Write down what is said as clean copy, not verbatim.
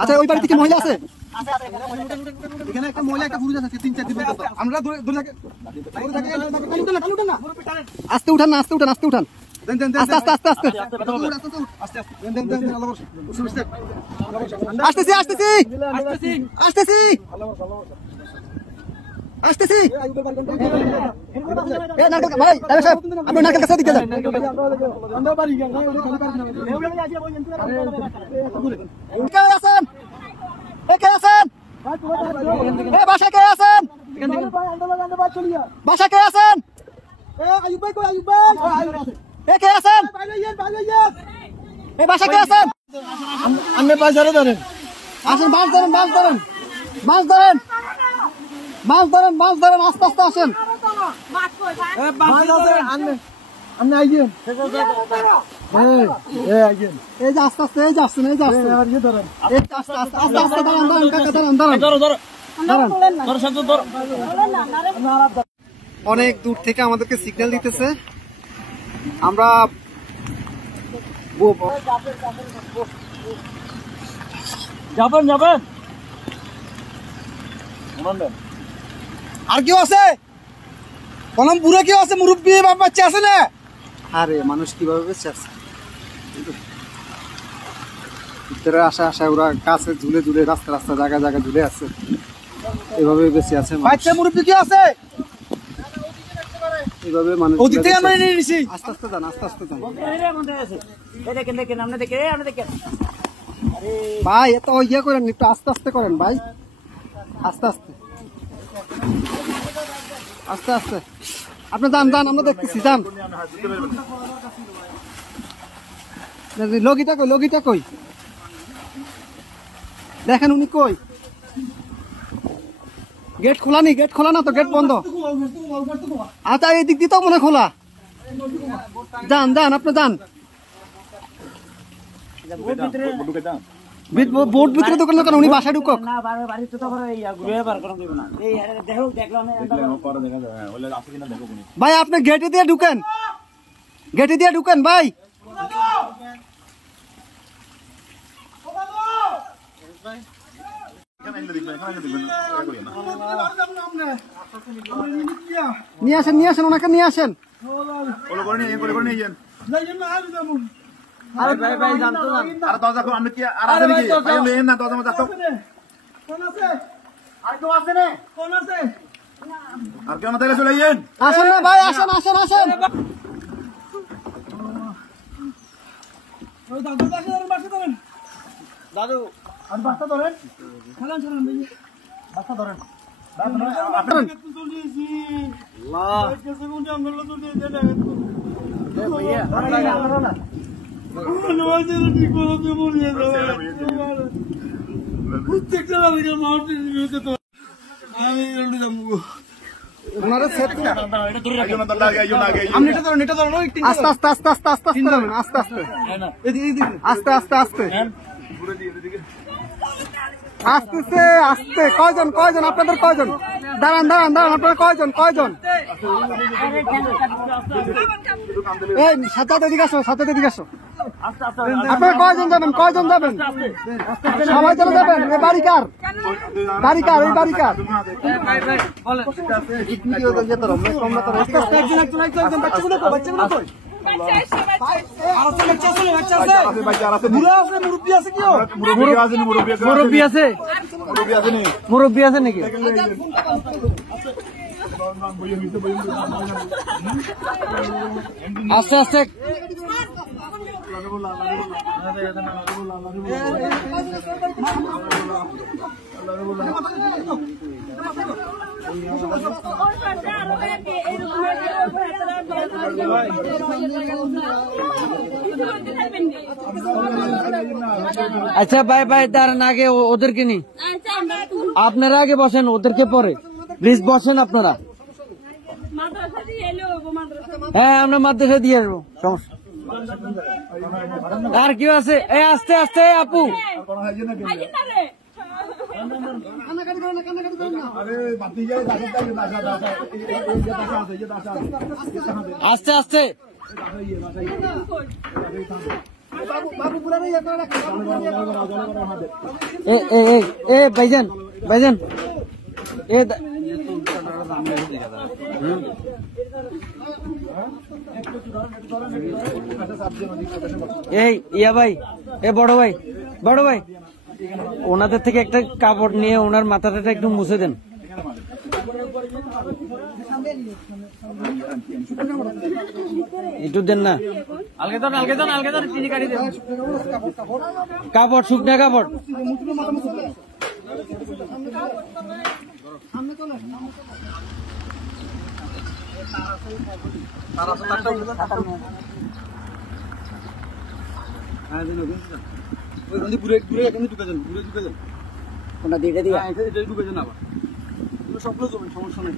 আচ্ছা ওই বাড়িতে কি মহিলা আছে? এখানে একটা মহিলা একটা পুরুষ আছে 3-4 দিন আমরা আস্তে উঠান না আস্তে উঠান আস্তে উঠান আস্তে আস্তে আস্তে আস্তে আসতেছি আসতেছি আসতেছি আসতেছি ভাই আপনি নারকেল গাছের দিকে যান কে আছেন কে আছেন বাসায় কে আছেন বাসায় কে আছেন কে আছেন বাসায় কে আছেন আপনি বাজারে ধরেন আসেন মাছ ধরেন মাছ ধরেন মাছ ধরেন মাছ ধরেন মাছ ধরেন আস্তে আস্তে আসেন আপনি আইয়েন এই যে আস্তে আস্তে এই যে আসছেন এই যে আসছেন আস্তে আস্তে আস্তে আস্তে দাঁড়ান দাঁড়ান কাকা দাঁড়ান দাঁড়ান অনেক দূর থেকে আমাদেরকে সিগন্যাল দিতেছে আমরা যাবেন যাবেন আর কেউ আছে কলম পুরো কেউ আছে মুরব্বী বাচ্চা আছে না আরে মানুষ কিভাবে বেঁচে আছে ভিতরে আসা আসা ওরা কাছে ঝুলে ঝুলে রাস্তা রাস্তা জায়গা জায়গা ঝুলে আছে এভাবে বেঁচে আছে বাচ্চা মুরব্বী কি আছে এভাবে মানুষ ওদিকে আমরা নিয়ে নিছি আস্তে আস্তে যান আস্তে আস্তে যান দেখেন দেখেন আপনি দেখেন ভাই এত ইয়ে করেন একটু আস্তে আস্তে করেন ভাই আস্তে আস্তে আস্তে আস্তে আপনি যান যান আমরা দেখতেছি যান লগিটা কই দেখেন উনি কই গেট খোলা নি গেট খোলা না তো গেট বন্ধ আচ্ছা এই দিক দিয়ে তো মনে খোলা যান যান আপনি যান বোর্ড ভিতরে দোকান কেন উনি বাসায় ঢুকক ভাই আপনি গেটে দিয়ে ঢুকেন ভাই নিয়ে আসেন ওনাকে নিয়ে আসেন আরে ভাই ভাই জানতো না আরে দরজা কোন আমি কি আর আছে নাকি ভাই লেন না দরজা মত কোন আছে আর কেউ আছে না কোন আছে আর কেউ না তাইলে চলে আইয়েন আসেন না ভাই আসেন ওই দাদু বাসা ধরেন দাদু আর বাসা ধরেন চালান ভাই বাসা ধরেন আল্লাহ কেসে কোন জঙ্গল তো দিয়ে দেন এ ভাইয়া না আস্তে আস্তে কয়জন আপনাদের কয়জন দাঁড়ান আপনারা কয়জন এই সাথে দিকে আসো আপনারা কয়জন যাবেন সবাই চলে যাবেন এই বাড়িকার এই বাড়িকার মুরব্বী আছে নাকি আস্তে আস্তে আচ্ছা ভাই ভাই দাঁড়ান আগে ওদেরকে নি আপনারা আগে বসেন ওদেরকে পরে প্লিজ বসেন আপনারা হ্যাঁ আমরা মাদ্রাসা দিয়ে আসবো সমস্যা আর কেউ আছে এই আস্তে আস্তে আপু আস্তে আস্তে বাবু পুরা ইয়ে করে রাখেন এ ভাইজান ভাইজান এ এই ইয়া ভাই এ বড় ভাই ওনাদের থেকে একটা কাপড় নিয়ে ওনার মাথাটা একটু মুছে দেন। একটু দেন না কাপড় শুকনা কাপড় কোনটা দিয়ে দিয়ে সবগুলো সমস্যা নেই।